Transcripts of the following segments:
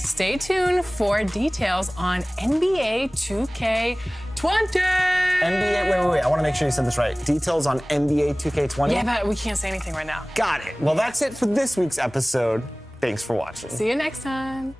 stay tuned for details on NBA 2K20. NBA, wait. I want to make sure you said this right. Details on NBA 2K20? Yeah, but we can't say anything right now. Got it. Well, that's it for this week's episode. Thanks for watching. See you next time.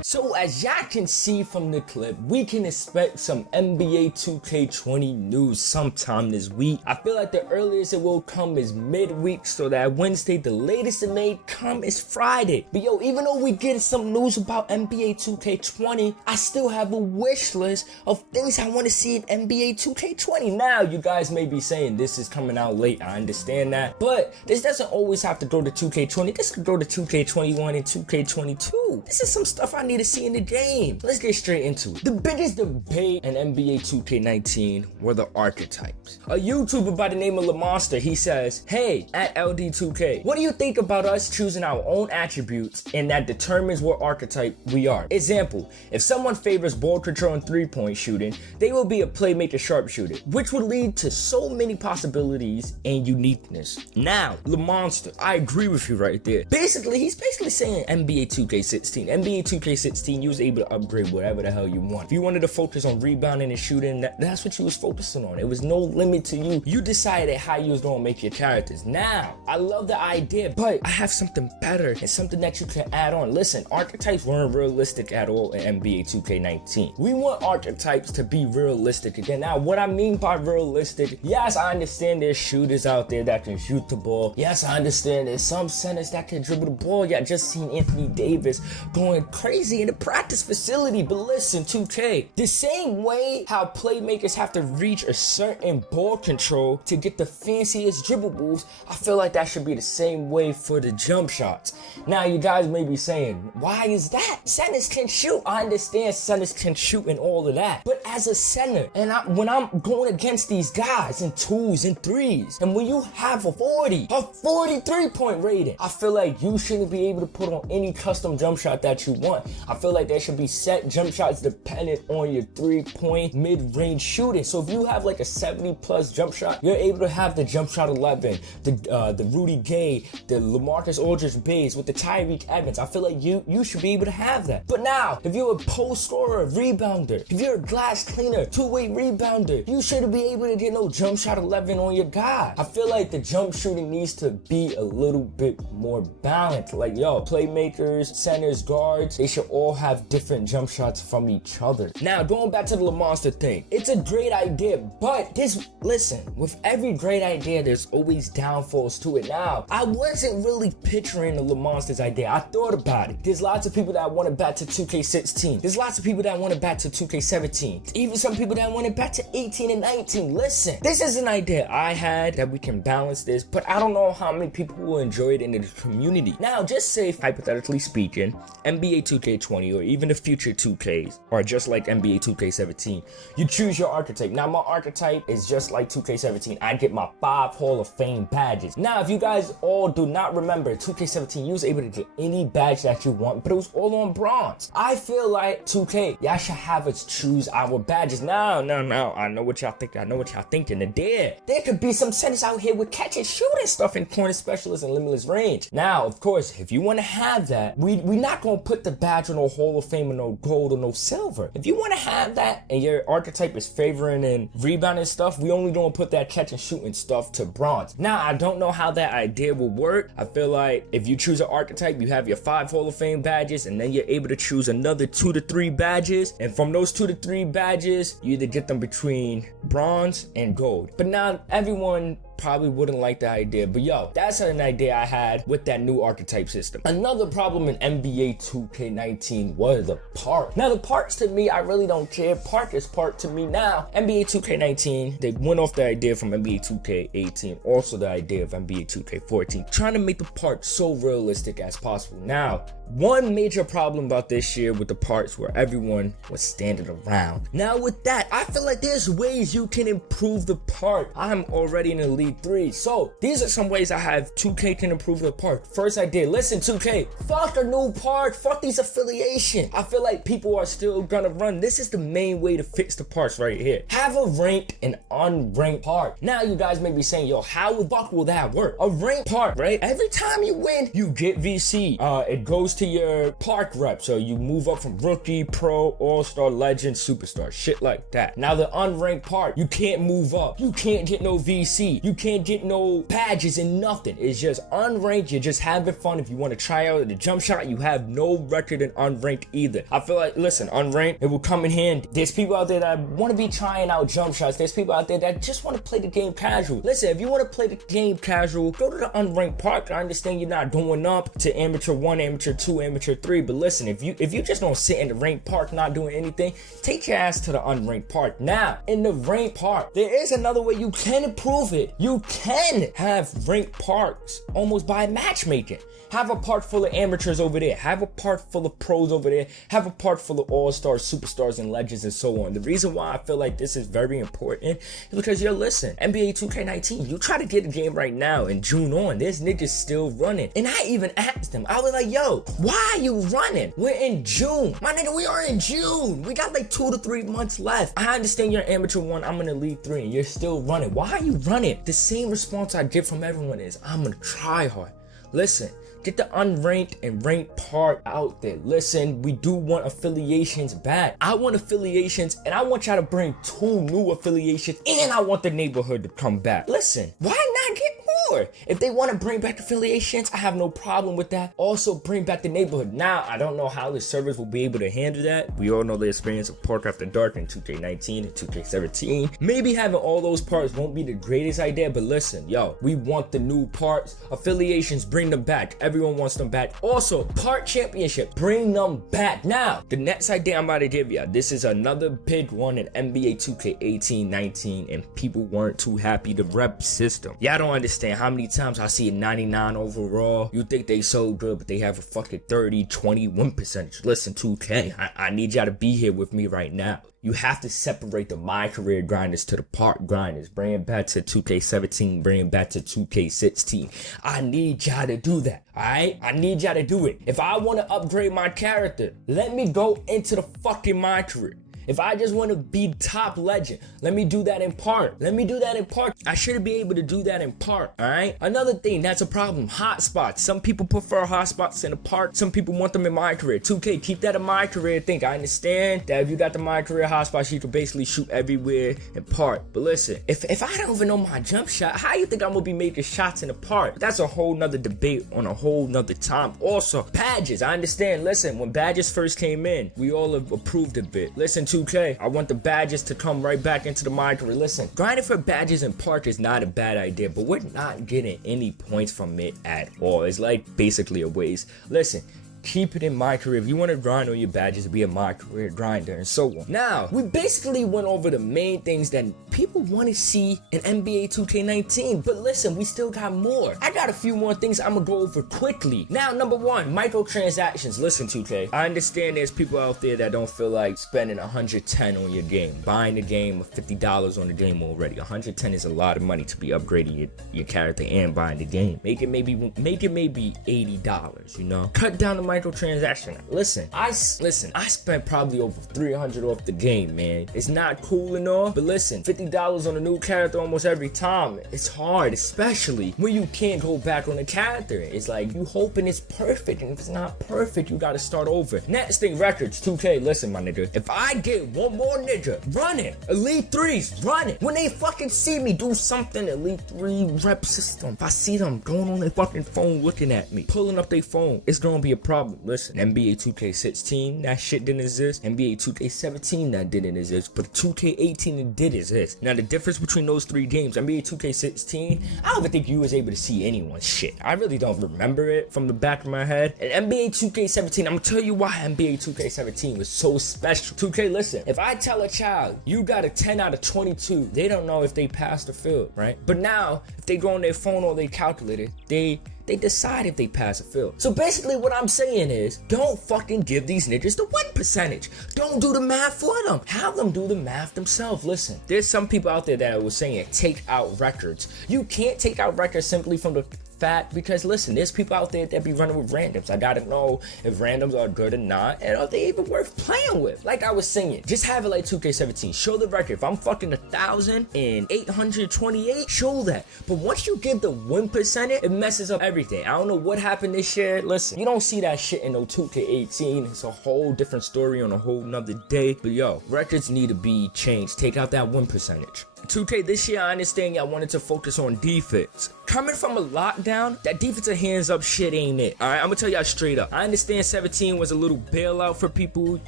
So as y'all can see from the clip, we can expect some NBA 2K20 news sometime this week. I feel like the earliest it will come is midweek, so that Wednesday, the latest it may come is Friday. But yo, even though we get some news about NBA 2K20, I still have a wish list of things I want to see in NBA 2K20. Now, you guys may be saying this is coming out late, I understand that, but this doesn't always have to go to 2K20. This could go to 2K21 and 2K22. This is some stuff I need to see in the game. Let's get straight into it. The biggest debate in NBA 2K19 were the archetypes. A YouTuber by the name of LaMonster, he says, hey, at LD2K, what do you think about us choosing our own attributes and that determines what archetype we are? Example, if someone favors ball control and three-point shooting, they will be a playmaker sharpshooter, which would lead to so many possibilities and uniqueness. Now, LaMonster, I agree with you right there. He's basically saying NBA 2K16. NBA 2K16, you was able to upgrade whatever the hell you want. If you wanted to focus on rebounding and shooting, that's what you was focusing on. It was no limit to you. You decided how you was gonna make your characters. Now, I love the idea, but I have something better and something that you can add on. Listen, archetypes weren't realistic at all in NBA 2K19. We want archetypes to be realistic again. Now, what I mean by realistic, yes, I understand there's shooters out there that can shoot the ball. Yes, I understand there's some centers that can dribble the ball. Yeah, I just seen Anthony Davis going crazy in the practice facility. But listen, 2K, the same way how playmakers have to reach a certain ball control to get the fanciest dribble moves, I feel like that should be the same way for the jump shots. Now, you guys may be saying, why is that? Centers can shoot. I understand centers can shoot and all of that. But as a center, and when I'm going against these guys in twos and threes, and when you have a 43-point rating, I feel like you shouldn't be able to put on any custom jump shot that you want. I feel like there should be set jump shots dependent on your three-point mid-range shooting. So if you have like a 70+ jump shot, you're able to have the jump shot 11, the Rudy Gay, the LaMarcus Aldridge Bays with the Tyreek Evans. I feel like you should be able to have that. But now, if you're a post scorer, rebounder, if you're a glass cleaner, two-way rebounder, you shouldn't be able to get no jump shot 11 on your guy. I feel like the jump shooting needs to be a little bit more balanced. Like, yo, playmakers, centers, guards, they should all have different jump shots from each other. Now, going back to the LaMonster thing, it's a great idea, but listen, with every great idea, there's always downfalls to it. Now, I wasn't really picturing the LaMonster's idea. I thought about it. There's lots of people that want it back to 2K16. There's lots of people that want it back to 2K17. Even some people that want it back to 18 and 19. Listen, this is an idea I had that we can balance this, but I don't know how many people will enjoy it in the community. Now, just say, hypothetically speaking, NBA 2K20 or even the future 2Ks are just like NBA 2K17. You choose your archetype. Now, my archetype is just like 2K17. I get my 5 Hall of Fame badges. Now, if you guys all do not remember, 2K17, you was able to get any badge that you want, but it was all on bronze. I feel like 2K, y'all should have us choose our badges. No. I know what y'all think. I know what y'all thinking. There could be some centers out here with catch and shoot and stuff in corner specialists and limitless range. Now, of course, if you want to have that, we not gonna put the badge on no Hall of Fame or no gold or no silver. If you want to have that and your archetype is favoring and rebounding stuff, we only gonna put that catch and shooting stuff to bronze. Now, I don't know how that idea will work. I feel like if you choose an archetype, you have your 5 Hall of Fame badges, and then you're able to choose another 2 to 3 badges, and from those 2 to 3 badges, you either get them between bronze and gold. But now everyone probably wouldn't like the idea, but yo, that's an idea I had with that new archetype system. Another problem in NBA 2K19 was the park. Now, the parks, to me, I really don't care. Park is park to me. Now, NBA 2K19, they went off the idea from NBA 2K18, also the idea of NBA 2K14, trying to make the park so realistic as possible. Now, one major problem about this year with the parks where everyone was standing around. Now, with that, I feel like there's ways you can improve the park. I'm already in the league Elite 3. So these are some ways I have 2K can improve the park. First idea, listen 2K, fuck a new park, fuck these affiliations. I feel like people are still gonna run. This is the main way to fix the parks right here. Have a ranked and unranked park. Now you guys may be saying, yo, how the fuck will that work? A ranked park, right? Every time you win, you get VC. It goes to your park rep. So you move up from rookie, pro, all-star, legend, superstar, shit like that. Now the unranked park, you can't move up. You can't get no VC. You can't get no badges and nothing. It's just unranked. You're just having fun. If you want to try out the jump shot, you have no record in unranked either. I feel like, listen, unranked, it will come in handy. There's people out there that want to be trying out jump shots. There's people out there that just want to play the game casual. Listen, if you want to play the game casual, go to the unranked park. I understand you're not going up to amateur 1, amateur 2, amateur 3, but listen, if you just don't sit in the ranked park not doing anything, take your ass to the unranked park. Now, in the ranked park, there is another way you can improve it. You can have ranked parks almost by matchmaking. Have a park full of amateurs over there. Have a park full of pros over there. Have a park full of all-stars, superstars, and legends, and so on. The reason why I feel like this is very important is because, yo, listen, NBA 2K19, you try to get a game right now in June on, this nigga's still running. And I even asked him, I was like, yo, why are you running? We're in June. My nigga, we are in June. We got like 2 to 3 months left. I understand you're amateur 1, I'm in Elite 3, and you're still running. Why are you running? The same response I get from everyone is, I'm gonna try hard. Listen, get the unranked and ranked part out there. Listen, we do want affiliations back. I want affiliations, and I want y'all to bring 2 new affiliations, and I want the neighborhood to come back. Listen, why not get more? If they want to bring back affiliations, I have no problem with that. Also, bring back the neighborhood. Now, I don't know how the servers will be able to handle that. We all know the experience of Park After Dark in 2K19 and 2K17. Maybe having all those parts won't be the greatest idea, but listen, yo, we want the new parts. Affiliations, bring them back. Everyone wants them back. Also, park championship, bring them back. Now, the next idea I'm about to give y'all, this is another big one in NBA 2K18-19, and people weren't too happy. The rep system. Y'all don't understand how many times I see a 99 overall. You think they so good, but they have a fucking 30-21%. Listen, 2K, I need y'all to be here with me right now. You have to separate the MyCareer grinders to the park grinders. Bring it back to 2K17. Bring it back to 2K16. I need y'all to do that, alright? I need y'all to do it. If I want to upgrade my character, let me go into the fucking MyCareer. If I just want to be top legend, let me do that in park. Let me do that in park. I shouldn't be able to do that in park, all right? Another thing that's a problem, hotspots. Some people prefer hotspots in the park. Some people want them in MyCareer. 2K, keep that in MyCareer. Think I understand that if you got the MyCareer hotspots, you can basically shoot everywhere in park. But listen, if I don't even know my jump shot, how you think I'm gonna be making shots in the park? That's a whole nother debate on a whole nother time. Also, badges. I understand. Listen, when badges first came in, we all approved of it. Listen, 2K, I want the badges to come right back into the MyCareer. Listen, grinding for badges in park is not a bad idea, but we're not getting any points from it at all. It's like basically a waste. Listen, keep it in MyCareer. If you want to grind on your badges, be a MyCareer grinder and so on. Now, we basically went over the main things that people want to see in NBA 2K19. But listen, we still got more. I got a few more things I'm going to go over quickly. Now, number 1, microtransactions. Listen, 2K, I understand there's people out there that don't feel like spending 110 on your game, buying the game of $50 on the game already. 110 is a lot of money to be upgrading your character and buying the game. Make it maybe $80, you know? Cut down the microtransaction. Listen, I spent probably over 300 off the game, man. It's not cool and all, but listen, $50 on a new character almost every time. It's hard, especially when you can't go back on the character. It's like you hoping it's perfect, and if it's not perfect, you gotta start over. Next thing, records. 2K, listen, my nigga. If I get one more nigga running Elite 3s, running, when they fucking see me do something, Elite 3 rep system, if I see them going on their fucking phone looking at me, pulling up their phone, it's gonna be a problem. Listen, NBA 2K16, that shit didn't exist. NBA 2K17, that didn't exist. But 2K18, it did exist. Now, the difference between those 3 games, NBA 2K16, I don't even think you was able to see anyone's shit. I really don't remember it from the back of my head. And NBA 2K17, I'm gonna tell you why NBA 2K17 was so special. 2K, listen, if I tell a child, you got a 10 out of 22, they don't know if they passed or failed, right? But now, if they go on their phone or their calculator, they they decide if they pass or fail. So basically what I'm saying is, don't fucking give these niggas the win percentage. Don't do the math for them. Have them do the math themselves. Listen, there's some people out there that was saying take out records. You can't take out records simply from the fact because listen, there's people out there that be running with randoms. I gotta know if randoms are good or not, and are they even worth playing with. Like I was saying, just have it like 2K17. Show the record. If I'm fucking 1,828, show that. But once you give the win percentage, it messes up everything. I don't know what happened this year. Listen, you don't see that shit in no 2K18. It's a whole different story on a whole nother day. But yo, records need to be changed. Take out that win percentage. 2K this year, I understand y'all wanted to focus on defense. Coming from a lockdown, that defensive hands up shit ain't it. Alright, I'm gonna tell y'all straight up. I understand 17 was a little bailout for people.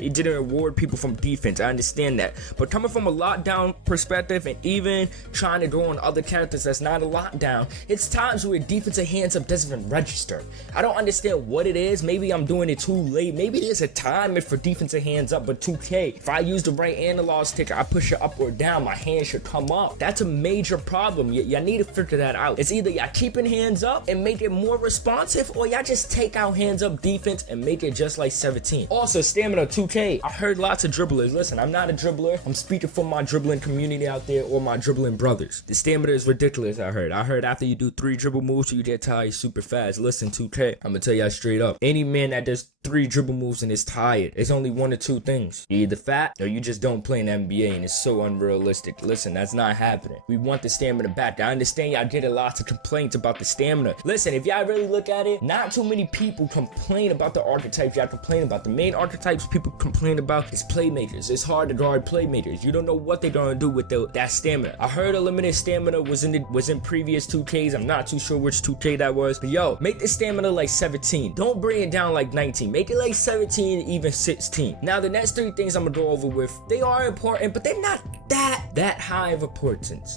It didn't reward people from defense. I understand that. But coming from a lockdown perspective and even trying to go on other characters that's not a lockdown, it's times where defensive hands up doesn't even register. I don't understand what it is. Maybe I'm doing it too late. Maybe there's a timer for defensive hands up, but 2K, if I use the right analog stick, I push it up or down, my hand should come up. That's a major problem. Y'all need to figure that out. It's either y'all keeping hands up and make it more responsive, or y'all just take out hands up defense and make it just like 17. Also, stamina 2K. I heard lots of dribblers. Listen, I'm not a dribbler. I'm speaking for my dribbling community out there or my dribbling brothers. The stamina is ridiculous, I heard. I heard after you do 3 dribble moves, you get tired super fast. Listen, 2K, I'm gonna tell y'all straight up. Any man that does 3 dribble moves and is tired, it's only one or two things. You're either fat or you just don't play in NBA and it's so unrealistic. Listen, that's not happening. We want the stamina back. I understand y'all get a lot of complaints about the stamina. Listen, if y'all really look at it, not too many people complain about the archetypes y'all complain about. The main archetypes people complain about is playmakers. It's hard to guard playmakers. You don't know what they're gonna do with that stamina. I heard a limited stamina was in previous 2Ks. I'm not too sure which 2K that was. But yo, make the stamina like 17. Don't bring it down like 19. Make it like 17, even 16. Now the next 3 things I'm gonna go over with, they are important, but they're not that high of importance.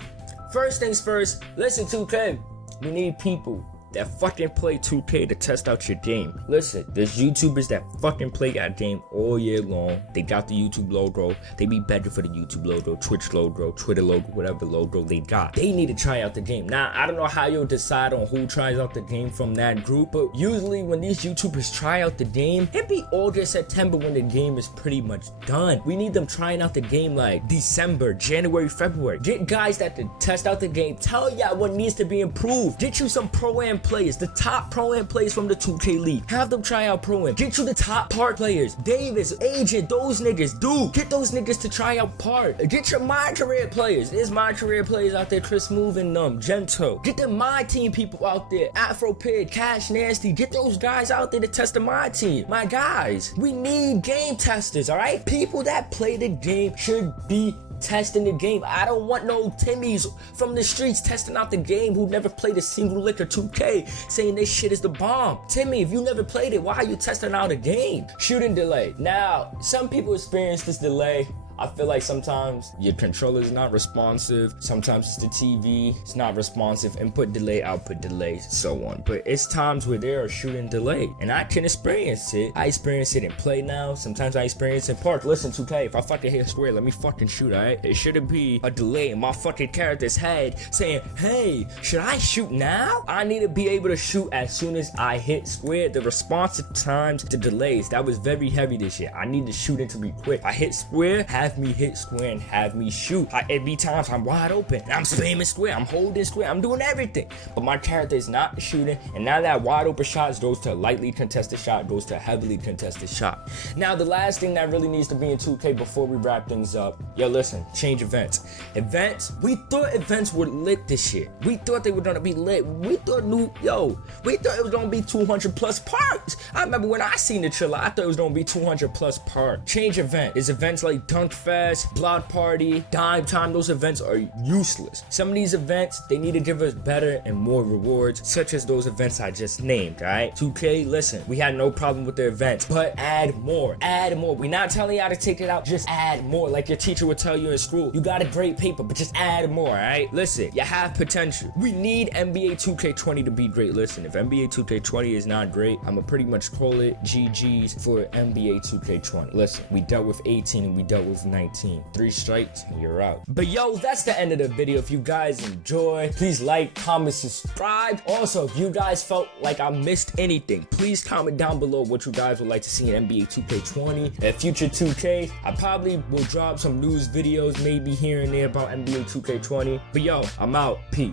First things first, listen 2K, we need people that fucking play 2K to test out your game. Listen, there's YouTubers that fucking play that game all year long. They got the YouTube logo. They be better for the YouTube logo, Twitch logo, Twitter logo, whatever logo they got. They need to try out the game. Now, I don't know how you'll decide on who tries out the game from that group, but usually when these YouTubers try out the game, it be August, September when the game is pretty much done. We need them trying out the game like December, January, February. Get guys that can test out the game. Tell y'all what needs to be improved. Get you some pro-am players, the top pro-am players from the 2K League. Have them try out pro-am. Get you the top park players, Davis, Agent, those niggas. Dude, get those niggas to try out park. Get your MyCareer players. There's MyCareer players out there, Chris Move and Gento. Get the My Team people out there, Afro Pig, Cash Nasty. Get those guys out there to test the My Team. My guys, we need game testers, all right? People that play the game should be testing the game. I don't want no Timmys from the streets testing out the game who never played a single lick of 2K saying this shit is the bomb. Timmy, if you never played it, why are you testing out a game? Shooting delay. Now, some people experience this delay. I feel like sometimes your controller is not responsive, sometimes it's the TV, it's not responsive, input delay, output delay, so on. But it's times where there are shooting delay, and I can experience it. I experience it in play now, sometimes I experience it in park. Listen, 2K, if I fucking hit square, let me fucking shoot, alright? It shouldn't be a delay in my fucking character's head saying, hey, should I shoot now? I need to be able to shoot as soon as I hit square. The responsive times, the delays, that was very heavy this year. I need the shooting to be quick. I hit square, have me hit square and have me shoot. Every time I'm wide open and I'm spamming square, I'm holding square, I'm doing everything, but my character is not shooting, and now that wide open shot goes to a lightly contested shot, goes to a heavily contested shot. Now the last thing that really needs to be in 2K before we wrap things up, yo, listen, change events. We thought events were lit this year. We thought they were gonna be lit. We thought it was gonna be 200 plus parks. I remember when I seen the trailer, I thought it was gonna be 200 plus parks. Change event is events like Dunk Fest, Blood Party, Dime Time. Those events are useless. Some of these events, they need to give us better and more rewards, such as those events I just named, alright? 2K, listen, we had no problem with the events, but add more. Add more. We're not telling y'all to take it out, just add more. Like your teacher would tell you in school, you got a great paper, but just add more, alright? Listen, you have potential. We need NBA 2K20 to be great. Listen, if NBA 2K20 is not great, I'ma pretty much call it GG's for NBA 2K20. Listen, we dealt with 18 and we dealt with 2019. 3 strikes and you're out. But yo, that's the end of the video. If you guys enjoy, please like, comment, subscribe. Also, if you guys felt like I missed anything, please comment down below what you guys would like to see in NBA 2K20 and future 2K. I probably will drop some news videos maybe here and there about NBA 2K20. But yo, I'm out. Peace.